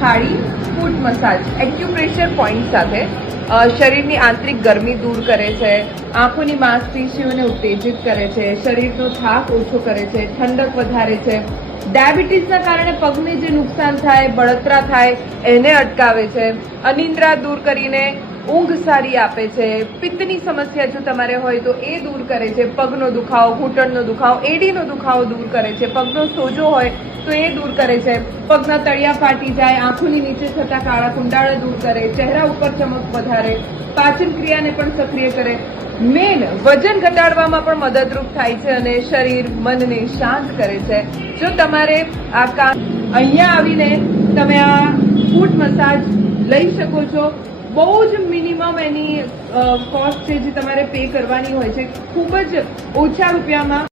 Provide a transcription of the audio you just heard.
થાળી ફૂટ massage acupressure point સાથે શરીરની આંતરિક ગરમી દૂર કરે છે, આંખોની માંસપેશીઓને ઉત્તેજિત કરે છે, શરીરનો થાક ઓછો કરે છે, ઠંડક વધારે છે, ડાયાબિટીસના કારણે પગને જે નુકસાન થાય, બળતરા થાય એને અટકાવે છે, અનિદ્રા દૂર કરીને ઊંઘ સારી આપે છે, પિત્તની સમસ્યા જો તમારે હોય તો એ દૂર કરે છે, પગનો દુખાવો, ઘૂંટણનો દુખાવો, એડીનો દુખાવો દૂર કરે છે, પગનો સોજો હોય તો એ દૂર કરે છે, પગના તળિયા ફાટી જાય, આંખોની નીચે થતા કાળા કુંડાળા દૂર કરે, ચહેરા ઉપર ચમક વધારે, પાચન ક્રિયાને પણ સક્રિય કરે, મેન વજન ઘટાડવામાં પણ મદદરૂપ થાય છે અને શરીર મનને શાંત કરે છે. જો તમારે આ કામ અહીંયા આવીને તમે આ ફૂટ મસાજ લઈ શકો છો. બહુ જ મિનિમમ એની કોસ્ટ છે જે તમારે પે કરવાની હોય છે, ખૂબ જ ઓછા રૂપિયામાં